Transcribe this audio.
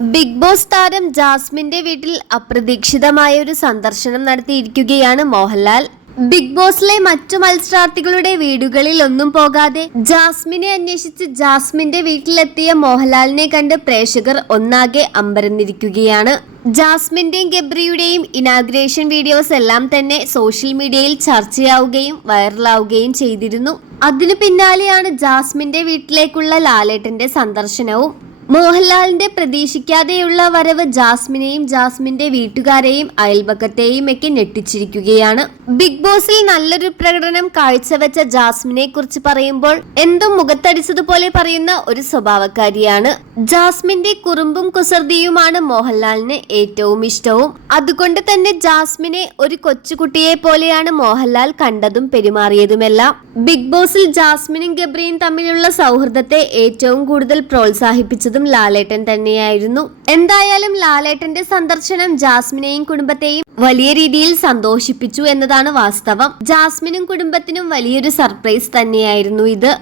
Big boss താരം ജാസ്മിന്റെ വീട്ടിൽ അപ്രതീക്ഷിതമായ ഒരു സന്ദർശനം നടത്തിയിരിക്കുകയാണ് മോഹൻലാൽ. ബിഗ് ബോസിലെ മറ്റു മത്സരാർത്ഥികളുടെ വീടുകളിൽ ഒന്നും പോകാതെ ജാസ്മിനെ അന്വേഷിച്ച് ജാസ്മിന്റെ വീട്ടിലെത്തിയ മോഹൻലാലിനെ കണ്ട് പ്രേക്ഷകർ ഒന്നാകെ അമ്പരന്നിരിക്കുകയാണ്. ജാസ്മിന്റെയും ഗബ്രിയുടെയും ഇനാഗ്രേഷൻ വീഡിയോസ് എല്ലാം തന്നെ സോഷ്യൽ മീഡിയയിൽ ചർച്ചയാവുകയും വൈറലാവുകയും ചെയ്തിരുന്നു. അതിനു പിന്നാലെയാണ് ജാസ്മിന്റെ വീട്ടിലേക്കുള്ള ലാലേട്ടന്റെ സന്ദർശനവും. മോഹൻലാലിന്റെ പ്രതീക്ഷിക്കാതെയുള്ള വരവ് ജാസ്മിനെയും ജാസ്മിന്റെ വീട്ടുകാരെയും അയൽപക്കത്തെയും ഒക്കെ ഞെട്ടിച്ചിരിക്കുകയാണ് ബിഗ് ബോസിൽ നല്ലൊരു പ്രകടനം കാഴ്ചവെച്ച ജാസ്മിനെ കുറിച്ച് പറയുമ്പോൾ എന്തും മുഖത്തടിച്ചതുപോലെ പറയുന്ന ഒരു സ്വഭാവക്കാരിയാണ്. ജാസ്മിന്റെ കുറുമ്പും കുസൃതിയുമാണ് മോഹൻലാലിന് ഏറ്റവും ഇഷ്ടവും. അതുകൊണ്ട് തന്നെ ജാസ്മിനെ ഒരു കൊച്ചുകുട്ടിയെ പോലെയാണ് മോഹൻലാൽ കണ്ടതും പെരുമാറിയതുമെല്ലാം. ബിഗ് ബോസിൽ ജാസ്മിനും ഗബ്രിയും തമ്മിലുള്ള സൗഹൃദത്തെ ഏറ്റവും കൂടുതൽ പ്രോത്സാഹിപ്പിച്ചതും ലാലേട്ടൻ തന്നെയായിരുന്നു. എന്തായാലും ലാലേട്ടന്റെ സന്ദർശനം ജാസ്മിനെയും കുടുംബത്തെയും വലിയ രീതിയിൽ സന്തോഷിപ്പിച്ചു എന്നതാണ് വാസ്തവം. ജാസ്മിനും കുടുംബത്തിനും വലിയൊരു സർപ്രൈസ് തന്നെയായിരുന്നു ഇത്.